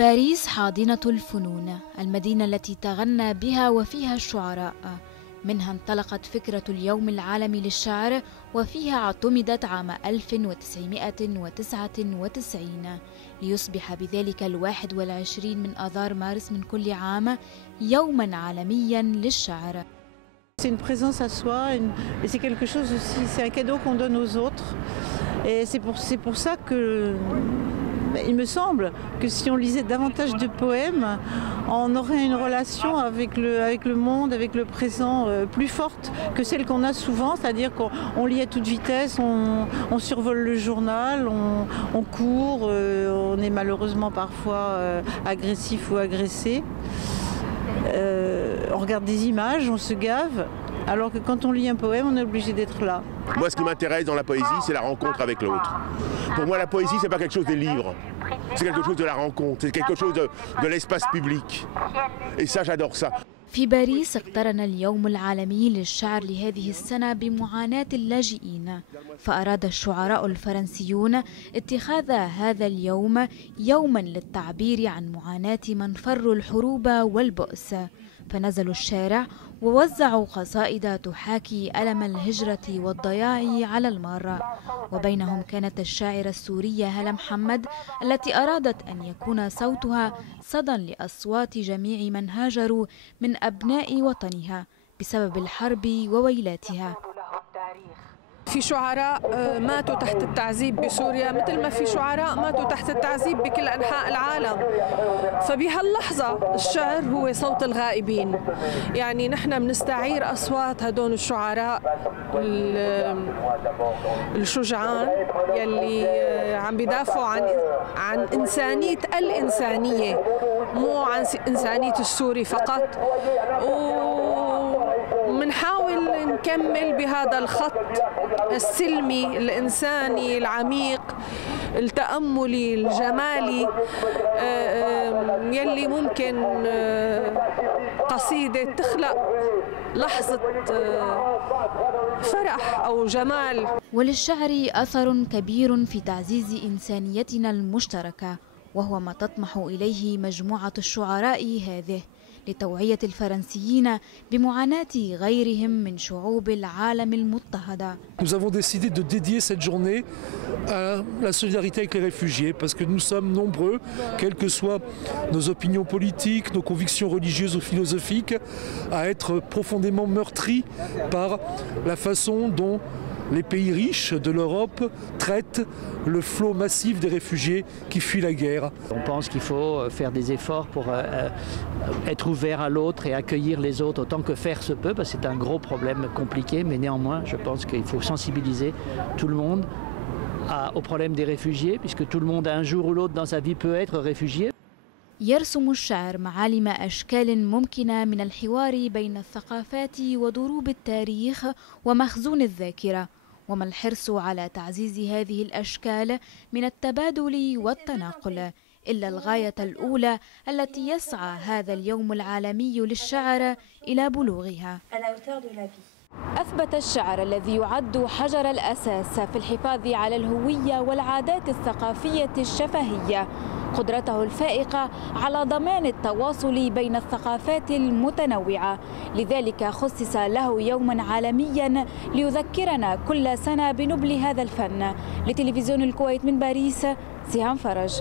باريس حاضنة الفنون، المدينة التي تغنى بها وفيها الشعراء. منها انطلقت فكرة اليوم العالمي للشعر، وفيها اعتمدت عام 1999 ليصبح بذلك 21 من آذار مارس من كل عام يوماً عالمياً للشعر. C'est une présence à soi et c'est quelque chose aussi, c'est un cadeau qu'on donne aux autres. Et c'est pour ça que il me semble que si on lisait davantage de poèmes, on aurait une relation avec le monde, avec le présent plus forte que celle qu'on a souvent, c'est-à-dire qu'on lit à toute vitesse, on survole le journal, on court, on est malheureusement parfois agressif ou agressé. On regarde des images, on se gave, alors que quand on lit un poème, on est obligé d'être là. Moi, ce qui m'intéresse dans la poésie, c'est la rencontre avec l'autre. Pour moi, la poésie, c'est pas quelque chose des livres, c'est quelque chose de la rencontre, c'est quelque chose de l'espace public. Et ça, j'adore ça. في باريس اقترن اليوم العالمي للشعر لهذه السنة بمعاناة اللاجئين، فأراد الشعراء الفرنسيون اتخاذ هذا اليوم يوما للتعبير عن معاناة من فروا الحروب والبؤس، فنزلوا الشارع ووزعوا قصائد تحاكي ألم الهجرة والضياع على المارة. وبينهم كانت الشاعرة السورية هالة محمد التي أرادت أن يكون صوتها صدى لأصوات جميع من هاجروا من أبناء وطنها بسبب الحرب وويلاتها. في شعراء ماتوا تحت التعذيب بسوريا مثل ما في شعراء ماتوا تحت التعذيب بكل أنحاء العالم، فبهاللحظة الشعر هو صوت الغائبين. يعني نحن بنستعير أصوات هدول الشعراء الشجعان يلي عم بيدافعوا عن إنسانية الإنسانية، مو عن إنسانية السوري فقط، ومنحاول نكمل بهذا الخط السلمي الإنساني العميق التأملي الجمالي يلي ممكن قصيدة تخلق لحظة فرح أو جمال. وللشعر أثر كبير في تعزيز إنسانيتنا المشتركة، وهو ما تطمح إليه مجموعة الشعراء هذه، لتوعية الفرنسيين بمعاناة غيرهم من شعوب العالم المضطهدة. Nous avons décidé de dédier cette journée à la solidarité avec les réfugiés parce que nous sommes nombreux, quelles que soient nos opinions politiques, nos convictions religieuses ou philosophiques, à être profondément meurtris par la façon dont les pays riches de l'Europe traitent le flot massif des réfugiés qui fuient la guerre. On pense qu'il faut faire des efforts pour être ouvert à l'autre et accueillir les autres autant que faire se peut, parce que c'est un gros problème compliqué, mais néanmoins je pense qu'il faut sensibiliser tout le monde au problème des réfugiés, puisque tout le monde un jour ou l'autre dans sa vie peut être réfugié. يرسم الشعر معالم أشكال ممكنة من الحوار بين الثقافات وضروب التاريخ ومخزون الذاكرة، وما الحرص على تعزيز هذه الأشكال من التبادل والتناقل، إلا الغاية الأولى التي يسعى هذا اليوم العالمي للشعر إلى بلوغها. أثبت الشعر الذي يعد حجر الأساس في الحفاظ على الهوية والعادات الثقافية الشفهية قدرته الفائقة على ضمان التواصل بين الثقافات المتنوعة، لذلك خصص له يوما عالميا ليذكرنا كل سنة بنبل هذا الفن. لتلفزيون الكويت من باريس، سهام فرج.